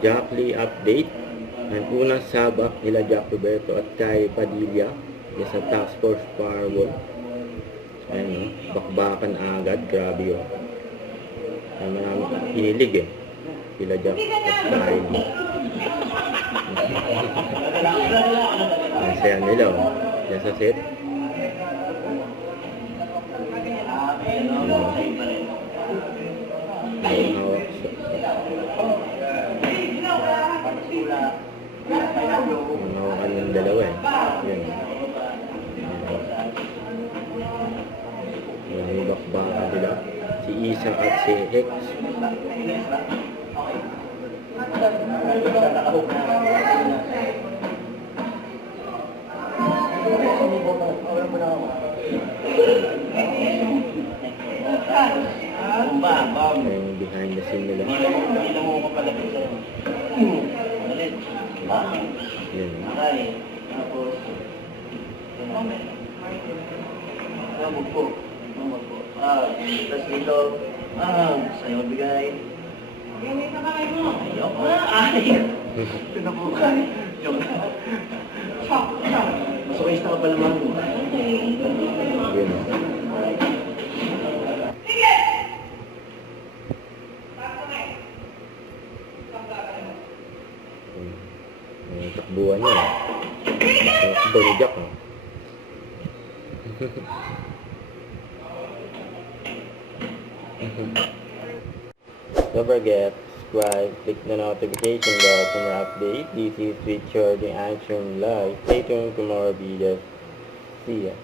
Jack Lee update. Ang unang sabak nila Jack Roberto at Kai Padilla sa Task Force Powerball. Ayun, bakbakan agad. Grabe yun. Hinilig sila Jack at Kai Lee. Ang saya nila yan sa set. Nawakan ng dalawa yan. Yung bakbakan nila si Isa at si Hex. Yung behind the scene nila. Yan. Tapos dito, sa'yo bigay. Ayoko. Pinabukan. Masukay na ka pala mga mo. Yan. Takbuhan niya. Takbo ni Jack. Don't forget, subscribe, click the notification bell for more updates. This is Richard, the Action Live. Stay tuned for more videos. See ya.